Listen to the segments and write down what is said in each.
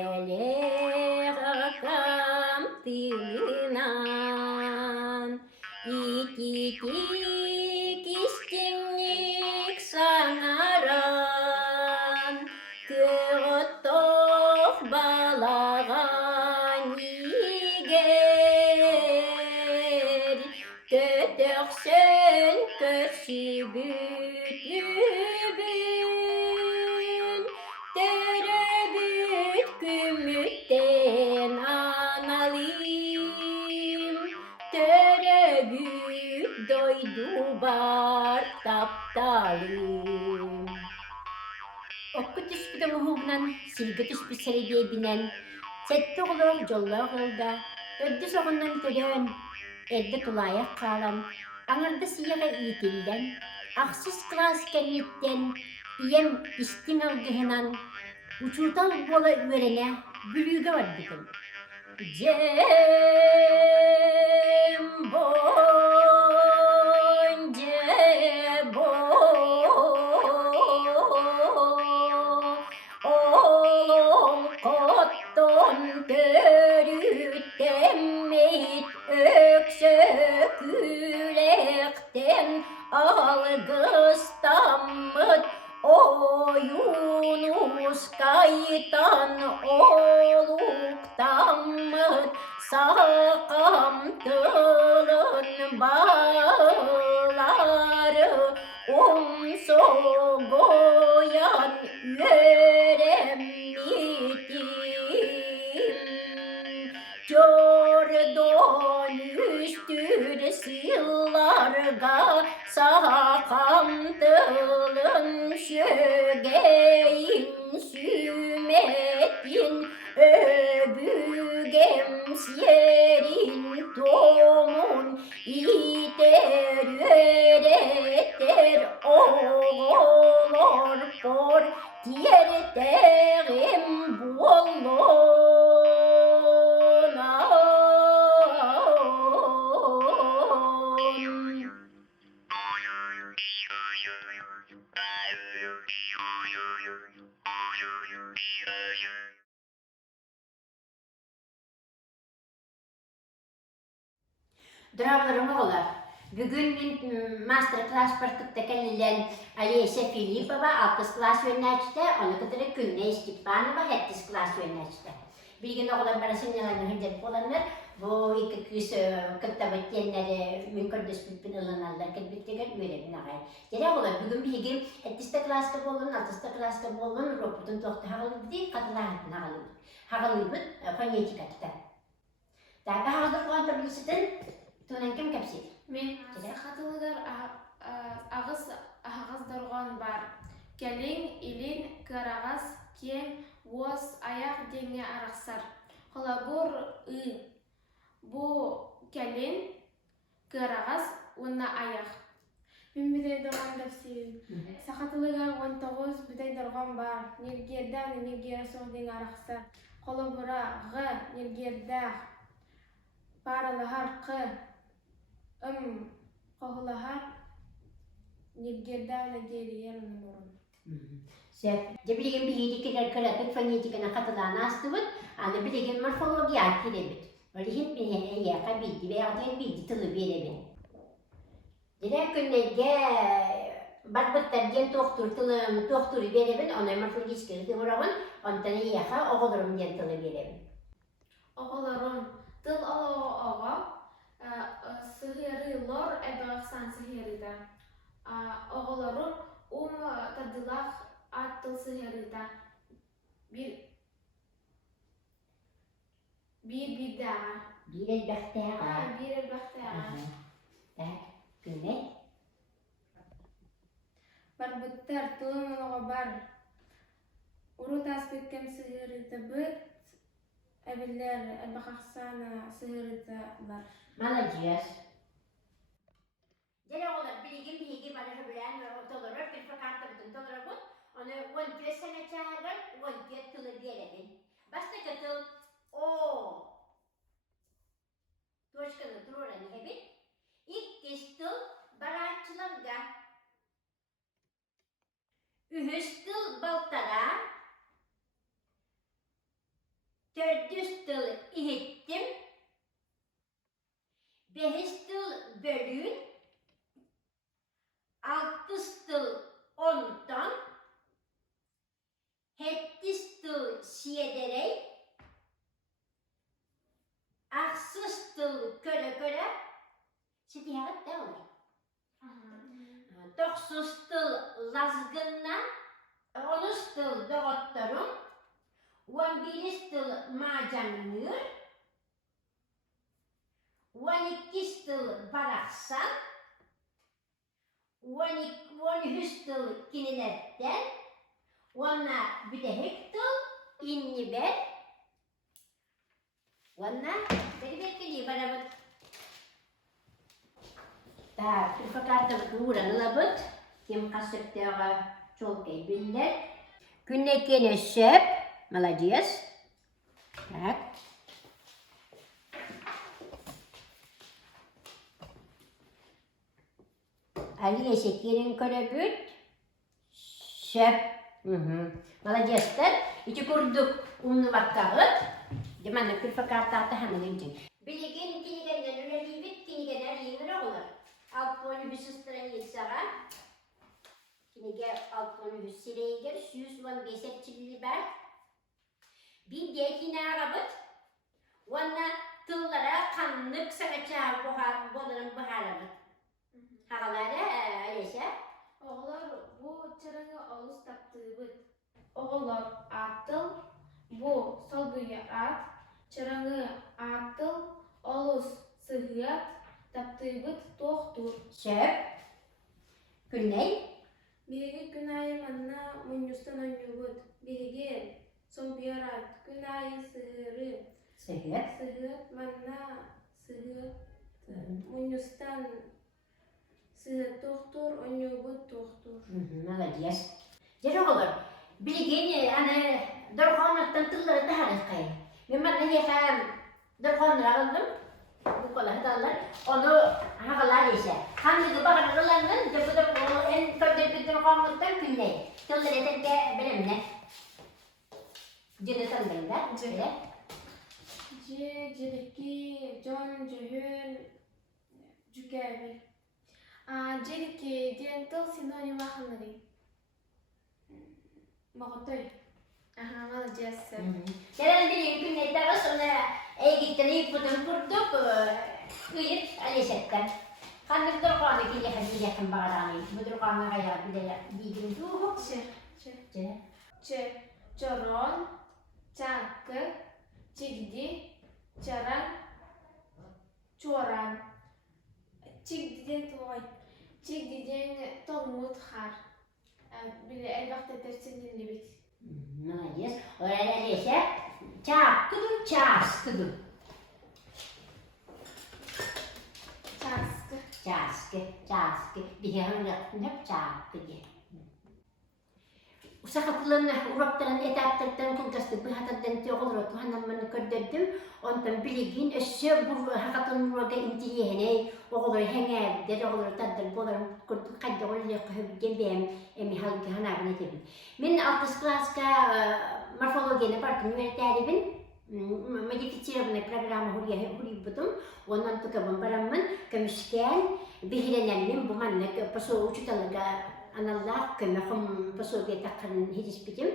İyeler akam tığınan, İtik istinlik sanaran, Kığıttoq balağan iger, Tötöqsön körsübütübün, Töröbüt kümütten analım, Töröbüt doydu bar taptalım. Okku түспүтөң уһугунан сиргэ түспүссэри диэбинэн, сэтти оҕолор дьоллоох ылда, өрдү соҕунан төрөөн, эрдэ тулаайах хаалан, аҥарда сиэҕэ иитиллэн, ахсыс класс кэнниттэн, ийэм истиҥ алгыһынан, учуутал буола үөрэнэ бүлүүгэ барбытым. Жембон, Oğlum kottun törüttemit öksökülekten algıstammıt oyunus kaytan oluktammıt sakam tılın bağları umso goyan yöremmitim. Cordon üstür sillarga sakam tılın şögeyin sümetin öbügem yerin tomun iter öğretir oğulor por dierteğim bollona. Дорогие оğullar, bugün min master-class parkıtta kellilen Alesya Filipova 6 class öğrençte, onu kadar Güney Stepanova 7 class öğrençte. Bilgin oğullar barasın yalanı hündep olanlar, bu iki kız kıttabat yenleri mümkün düspütpün ılınarlar, kıtbitteler üyerebin ağay. Jere oğullar, bugün bilgin 7 class'ta bolun, 6 class'ta bolun, roputun tohtu hağılıp değil, katılahatın hağılıp. Hağılıbıt, fonetikatı. Daga hağılıp olan tablisitin, Tunan kim kapsaydı? Мен сахатылыгар ағыз доргон бар. Келин, илин, кырағас, кен, уос, аяқ денге арақсар. Холабур бу келин, кырағас, уна аяқ. Мен бидай доргон дапсин. Сахатылыгар 19 бидай доргон бар. Ниргердан, ниргера соқ денге арақсар. Холабура ғы, ниргерда, паралахар қы, Qohulahar nirgerdağla geriyer numurun. De bilgin bilgiler kıratık fonetikana katılağına astıbıt, anı bilgin morfologiya kirebit. Öyleyhin bir yaka bildi veya diyen bildi tılı verebin. Diler günlerge barbıttar diyen tohturu verebin, ona morfologический tıvırağın, ondan yaka oğulurum diyen tılı verebin. Oğulurum, tıl oğa, Сыһырылор эбэхсан сыһырыта. Оҕолорун тадылах аттыл сыһырыта. Bir dağa. Bir elbähtäga. Bir elbähtäga. Güney. Barbıttar tığın oğa bar. Uru taspetkem sıhırıta bıt. Ebiller elbähsana sıhırıta bar. Молодец. Jere oğullar bilgin bilgi bana bilen otoları bir fakarta bütün otoları bu. Onu 12 sene çağırır, 12 tılı verebin. Başta katıl o. Toşkanı dururan hebin. İlk kez tıl 9 tıl Lazgın'dan, 10 tıl Doğutlarım, 11 tıl Macanlığır, 12 tıl Baraksan, 13 tıl Kinilet'ten, ona Büdehek tıl İnniber, ona Beribekli Barabıt. Так, fakat uğranılabıt. Kim kasıktığa çok iyi bilir. Günlük yine şep. Молодец. Так. Aliye şekerin körübüt. Şep. Молодец'tir. İçi kurduk unlu vakkağıt. Demanı bir fakat tahtanı için. Bilgin kinigenden üreliyibit, kinigenden yiyinir olur. Alt boynu bir sıstırın yetsağa. Kinige alt boynu bir sireyger, süs van beset çiliber. Bir de yine arabıt. Vana tıllara kanlık sağaçağı boğarın buharabıt. Hağaları öyleyse. Oğlar bu çırıngı olus taptığıbıt. Oğlar atıl, bu solguya at, çırıngı atıl, olus sıhhat, taptığıbıt tohtur. Şöp. Güney. Birigi günayı manna munyustan önyubut. Birigi solguyarat, günayı sıhırı. Sıhhat. Sıhhat manna sıhhat. Munyustan sıhhat tohtur, önyubut tohtur. Молодец. Jere olur. Bilgin hani dorğonattan tılları daha kay. Ben bana yesem dorğonları aldım. Bu kadar hatalar. Onu hakalar ise. Hangi bakın kılanın da bu da en kötü bir dorğonattan güney. Tılları eten ke benim ne? Jenetan benim de. Jeriki, John, Jehül, Cükebil. Jeriki, gentle sinonim ahları. Mogotoy. Aha, молодец. Jalan bir güney daha sonra gittiğini putun kurduk. Kıyıt alisetten. Hangi dorğonu ki yakın bağırani. Bu dorğonu kaya bir de digin tuğuk. Çoron, çankı, çigdi, çaran, çoran. Çigdiden toy. Çigdiden tomut har. Bile elbette tersinli bit. Молодец. Öyleyse çakkıdır, çaskıdır. Çaskı. Çaskı. Bir hemen hep çakkı diye. Usakapılan Uraptaran etaptartan kılkastı bu hatadan teoğulur tuhanamını kördürdüm. Ondan biligin össe bu hakatan buraga intiyehine oğulur henge der oğulur tadır bolarım kurduk kadda oğulur kahıbgen beğen emi halki hanabine tebin. Min altıs klaska morfologiyana partın üniversitelibin modificirabına programı huri budum. Ondan tukabın paramın kamışken bihilenelmin bu manlık paso uçutalıga anallah kemahum pasoge takkan hidis bitim.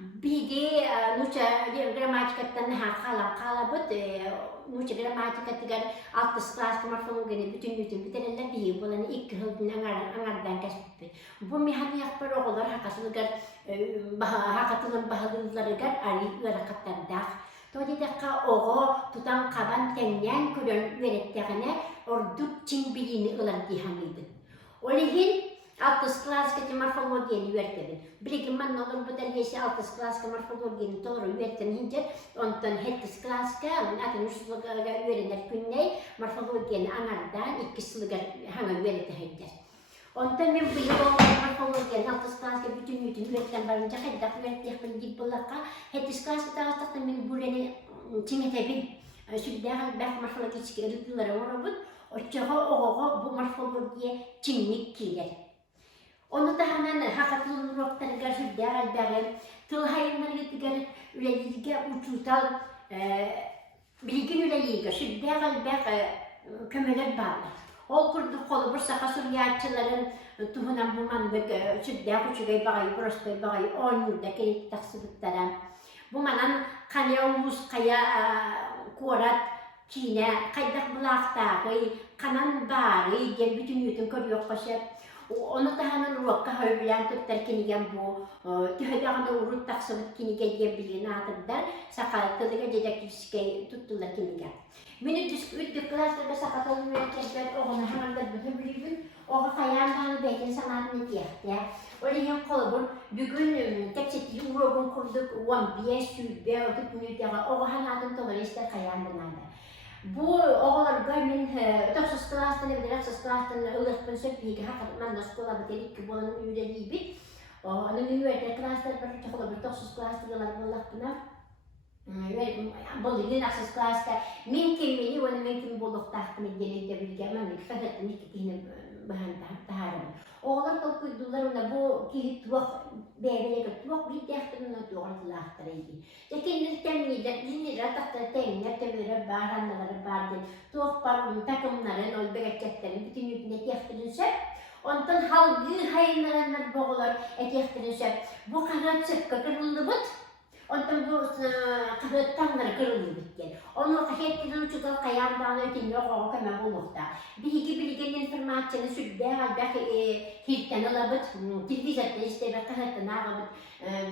Bigi nuca gramatikatan kalabut nuca gramatikatigar altıs klas morfologiyana bütün biterenler diye bulan ilk hıldın angardan kasbı. Bu mihani yakpar oğullar hakasılıgar hakatılın bahalılarıgar ari ırakatlardak. Todi dakika oğu tutan kaban tengen kürön verettiğine orduk çin bilini ılar dihamıydı. Olihin altıs klaskati morfologiyani üretmedin. Bilgin man olur bu derecesi altıs klaska morfologiyani doğru üretten hince ondan hettis klaska atın usulüga ürenler günney morfologiyani anardan ikkisiliga hana ürette hince. Ondan men bu yıl morfologiyani altıs klaska bütün üretten barınca heddak üretti yapın git bulaka hettis klaska dağıstaktan men bureni çingetebin. Sübdağın bak morfologi çıkırdıkları orabut oçağa oğuğa bu morfologiye çinlik kiler. Onu da hemen hakatılın roktan garşı değerli bağlı. Tıl hayırları getigar üreliğe uçutal bilgin üreliğe garşı değerli bağlı kömeler bağlı. Ol kurduk kolu bir sakasıriyatçıların tuhunan bu mandık süddeğe uçugay bağlı, prospay bağlı, 10 yılda kelip taksıdıklara. Bu manan kanyavuz kaya kuarat kine kaydak bulakta kanan bari diye bütün yutun körüyor kaşıp. Onu da hemen ruhka hövülen tuttar kinigen bu tühedağını urut taksımıt kinigen diye bilin atırlar. Sakalatılıga dedektifske tuttular kinigen. Mini düsk üddük klaslarda sakatalı mürekkepler oğuna hemen de bütün bilibin oğa kayandağını beytin sanatını diyekti. Öyle yan kolabur bugün tepseti yumruğun kurduk vambiye sübbe ötüp müydega oğa hanatın toları ister kayandağında. Bu oğlan görmen topsuz klastan bir topsuz klastan ılık bir söpüğü hakat mandas kola bitelik ki bunun üyeliği bit. Onun üyeliği klaslar bir çakıla bir topsuz klastan yalan Allah buna. Bolini topsuz klasta mümkün meni ve mümkün bolluk tahkim edildi bilgemen fakat nikitini bahan taharım. Oğlan da kuydular ona bu ki tuğak bebeğe tuğak bir tehtinle tuğaktırıydı. Lakin temniler, dinler tahta temniler temniler bahanları vardı. Tuğak parın takımların ol bereketlerin bütün yüküne tehtinse ondan halgı hayırlarından boğular tehtinse bu kadar çıkka kırıldı bud. Ondan bu kırıttanları kırıldı bitken. Onu kahrettiğin uçukal kayandağını ötünle oğu kemen bulukta. Bilgi bilginin informasyonu sürdüğü halde hilten alabıt, televizyonda işte bir kahrettin ağabıt,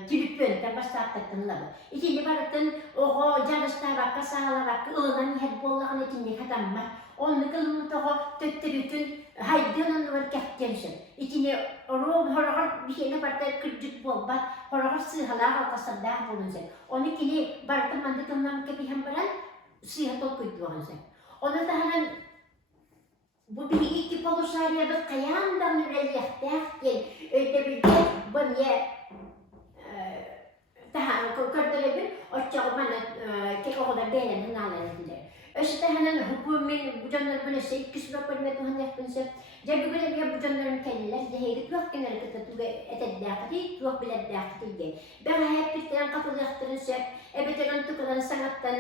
tülüpönten başlattıktın alabıt. İkinci baratın oğu canışta bakka sağla bakka ığınan hep bollağın içinde katanma. Onu kılımı toğu töttürütün haydığının var kehtemsin. İçine oğu horağır bir şeyine barda kırcık bolbat, horağır sığhalar halkasarda bulunsun. Onu kini barda mandıkımdan kebihem baran sığha tolkuydu olunsun. Onu da hemen bu bilgi iki polusarya bir kayağından üreliyekten öyle bir de bu niye daha kırdılı bir oçağı bana ki oğlan beğenen hınaleridir. İşte hemen hükümetin bu canları böyle şey küsür koymak tuhan yapınca jadi böyle bir bu canların kendiler de heyet yok kendileri kata etedakti yok bile dakti diye. Ben hep bir tane kapalı yaptırınca evet tukalan sanattan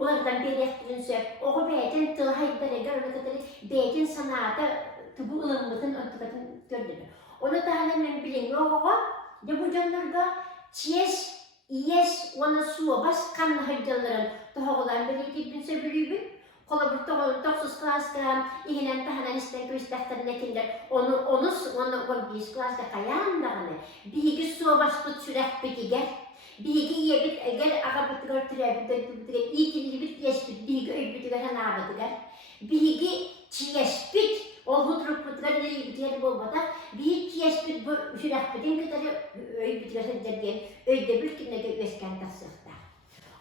onlardan biri yaptırınca o beytin tıl haydere görülür beytin sanatı bu ılımlıkın antıkatın gördüler. Onu da hemen bilin yok ya bu canlarda çiğes yes, ona suya bas kan hajdaların toğulan bir gibinse bilibin. Kola bir toksuz klaska ihinen tahanan isten kvistaktan nekinler onu bir klaska kayandağını bihigi suya bas tut sürek bekiger. Bihigi yebit eğer ağabıtıgar türebütügar ikinci bit yespit bihigi öybütügar hanabıtıgar. Bihigi çiğespit o hutruk putkar ileri bitiyor bolmada bir kiyespit bu şurahbetin kadarı öybütügar hanabıtıgar öyle bir kinle de vesken tasıqta.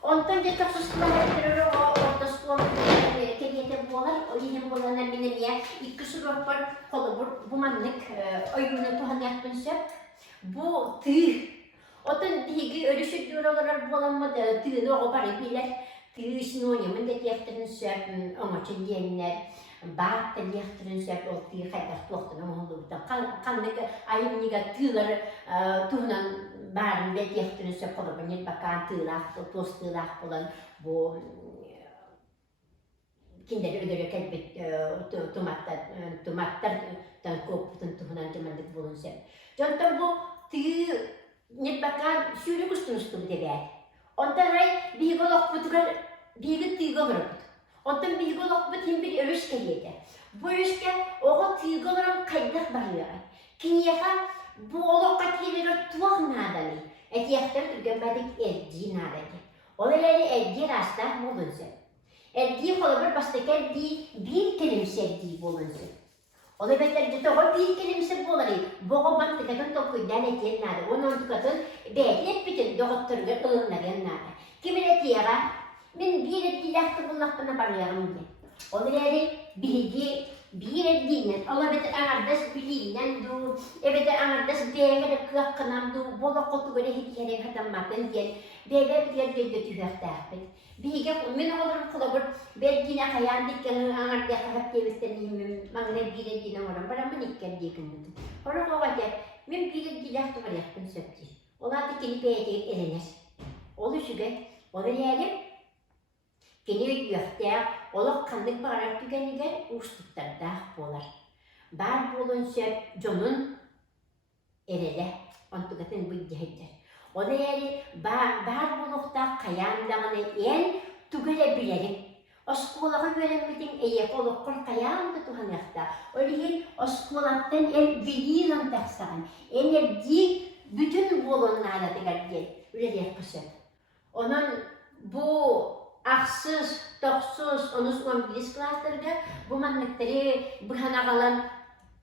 Ondan da taksızlıkları o orta skolları keliyete bolar, o yine bolanlar minemiye iki sürüp var kolu bu manlık oyunu tuhan yapınca bu tığ. Ondan digi ölüşü diyorlar bolanmadı tığını o bari bilir tığ sinonimin de yaptırınca amaçın diyenler bağıt da yaptırınca o tığ kaydak tuğaktığına oldu. Kanlık ayın niga tığları tuğunan barın ve yaptırınca kolabınır bakan tığlak, toz tığlak olan bu kinleri ödülü kelbet tomatlardan koputun tuğunan cemandık bulunsa. Jontan bu tığ net bakan sürü kustunustum dedi. Ondan hay bir golok putukar bir tığ golok. Ondan bir golok putin bir örüşke yedi. Bu örüşke oğul tığ golok kaydak barıyor. Kinyaka bu olok katiyeleri tuğak nadani. Etiyakları türgenmedik eddi nadani. Olayları eddi rastlar bulunsun. Eddi kolabır bastıken bir kelimse eddi bulunsun. Olay bekler de o bir kelimse bolari. Boğa baktıkatın tokuydan etiyen nada. Onun tukatın beklet bütün doktorlar ılınların nada. Kimin etiyara? Min bir etki yaktı bullakına barıyağım diye. Olayları bilgi bir etdiğinden, olabilir anardas biliğinden du, evet anardas beğenir kıkkınam du, bola kotu böyle hediyeler hatammaktan diye, beğenir diye tüfek dağıtır. Bilgi min olur kulabır, belgine kayandık yanı anardas hep devesleniyim, mağne bir etdiğine oran, bana mı nikken diye kındıdım. Sonra kovacak, min bir etki yaktı var yaktın söptü. Ola dikini beğenir elenir. Oluşu gel, olayları kini gökte olak kandık bağırak tükenigen uçtuklar dağ bolar. Bar bolunca jonun erele, ontukatın bu cehitler. O da yani bar bolukta kayandağını en tügele bilelim. Oskolaga verenmetin eyyek olukkun kayağında tuhanakta. Öyle oskolattan el biliyorum taksan. Enerji bütün bolonlarda tegardiyen. Öyle diye kısır. Onun bu aksız, toksuz, onun 11 klaslarga bu manlıkları bu hanagalan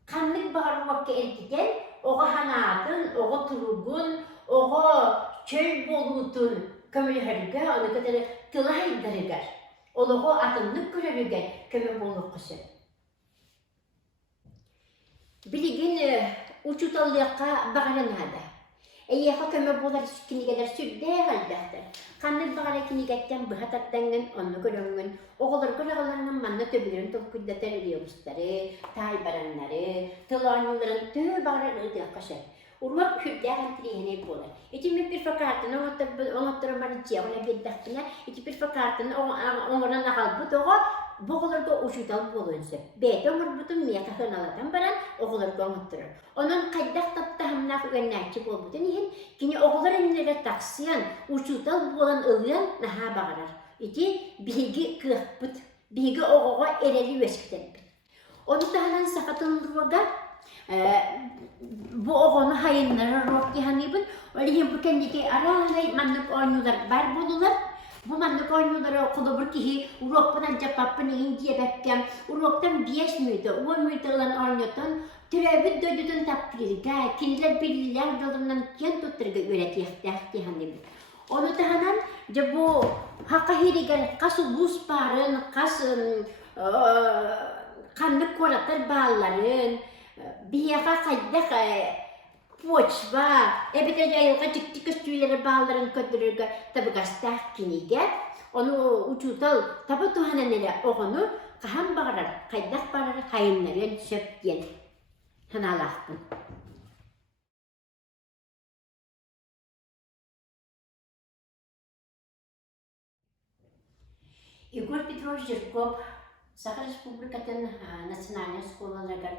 kanlık bağır vakti erkiden oğa hanatın, oğa turugun, oğa çöl bolutun kömülherge, onu kadar tılay. Ologo atımlık görürügen kömür bolup kışı. Biligin uçutallıqqa bağlanada. Eyyaqa kömür bolar kinigeler sürdee qaldahtır. Kanlı bağla kinigetten bıhatattanın onu görüngün. Oğulur görüğülerinin manna töbülürün tolkuddatır ödüyorusları, tay baranları, tılanyoların tüy bağlar ödüyor kışı. Urwak hürdäğen tirihine bolar. İçimi bir fakartını oğattırın bana çiğğına bir dağıtına, içi bir fakartını oğuran ağal bu doğa, boğularga uçutal bolunsa. Beyde oğur bütün miyaka hınalatan baran oğularga oğattırır. Onun kaydaq tapta hamnak öğrenlerçi bol bütün ihin, kini oğular enlere taksiyan, uçutal bolan ılyan naha bağırar. İçi bilgi kıhpıt, bilgi oğuğa ereli veskitelbit. Onu tahanan sakatılırvaga, bu oğunu hayınları rokki hanibin, öyle bu kendiki arahay manlık oynular var bulular. Bu manlık oynuları kulubur ki urokpan capapın indiye bekkem, uroktan 5 müydü, 10 müydü olan oynuyordan, türebi dödüdün tapkirga, kinler birliler yolundan kien tutturga öğretiyekti hanibin. Onu tahanan, bu haka hirigen kasu buz parın, kasu kanlık koratlar bağların, biyaqa qaydak poçva, ebetece ayılga çık üstüleri bağların kötülürge tabi gastah kinige, onu uçutal tabi tuhananele oğunu kaham bağırar, qaydak bağırar, hayınların söpken hanalaqtın. Igor Petrovich Zhirkov, Sakha Respublika'nın nasyonal skolalarga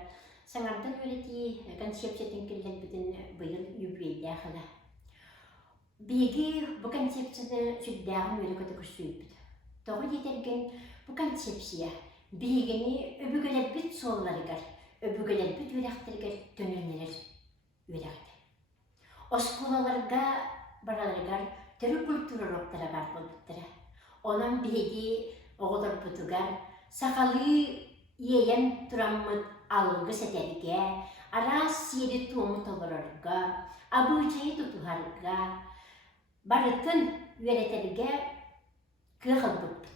sangardan öğretiyi konsepsiyatin kirlen bütün bu yıl yübüyde hala. Bilgi bu konsepsiyada sürdağın öğretide küsüyüp. Doğru yeterken bu konsepsiya bilgini öbügeler bit sollarıgar, öbügeler bit öğretlerger dönülmeler öğretti. O skolalarga baralargar türü kültürologlara var bulutlara. Onun bilgi oğulur putugar, sakalı yeyen turamın algı seterge, aras yedi tuğumut olururga, abıçayı tutuharga, barıtın öğreterge kıhıl bulbut.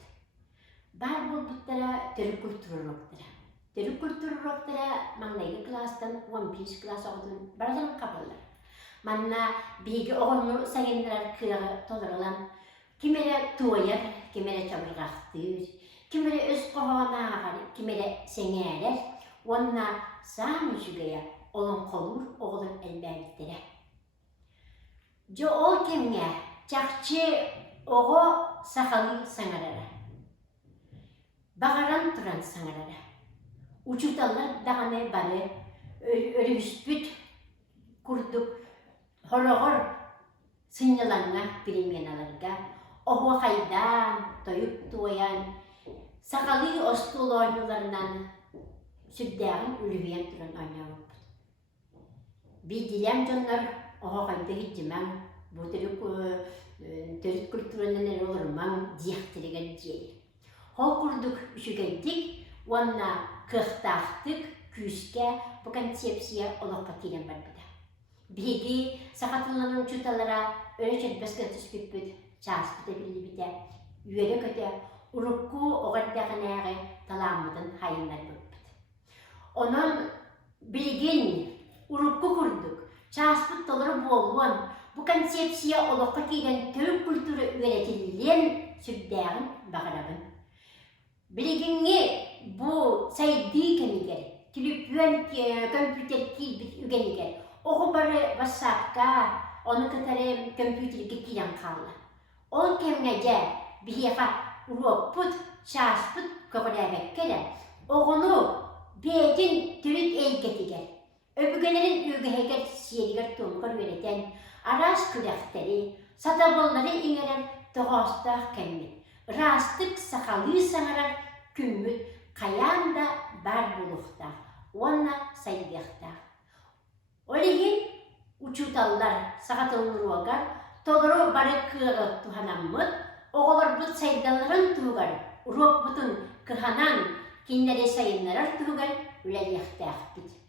Bar bulbutlara türü kültürologlara. Türü kültürologlara manlayı klastan 11 klas oğudun baradan kapılır. Manna bilgi oğulunu sayındırar kıhı tolurlan, kimere tuğayır, kimere çabırgahtır, kimere öz qoğana ağar, kimere sengerer, onna sağ müzügeya olun kolur, oğulun elbette. Jo ol kemge, çakçı oğu sakalı sanarara. Bağaran turan sanarara. Uçutallar dağına barı, örüspüt kurduk, horoğor sınyalanına bilinmeyenlerge, oğu kaydan, toyup tuğayan, sakalı ostul oynularından sürdağın ülüyen turan oynayıp. Bir dilem canlar, oğu kayda hicimem, bu Türk kültüründen olurmam diyaktirigen diyeli. Hol kurduk üşügeydik, onna kıhtahtık, küske, bu konsepsiya olup patilen var bir de. Bilgi, sakatlanan uçutalara ölçet baskıntı küpüt, çarpıda bir de, üyeli kötü, urukku oğaddağınağın talamıdın hayınlar bulbut. Onun bilgin, urukku kurduk, çarpıt doları bolluğun, bu konsepsiya olup patilen Türk kültürü öğretilen sürdağın bağırabın. Bilginni bu saydığı kemiger, telefon, kompüter kilbit ügeniger. Oğu barı WhatsApp'ka, onu katarı kompüteri getiren kallı. O kemgece bir yaka uroput, şasput kokodayak kere. Oğunu beytin türüt el getiger. Öbügelerin ügeheger siyeriger tuğmukor vereten aras kürekteri, satabolları inerer toğasta kemmi. Rastık sakalı sanırar kümmüt kayan da bar bulukta. Ona saydıkta. Olehin uçutallar sakatılır ogar. Toluru barı kığı tuhanamıt. Oğulur bu saydaların tuğgar. Urop butun kıhanan kinleri sayınlarar tuğgar. Üleliyakta bit.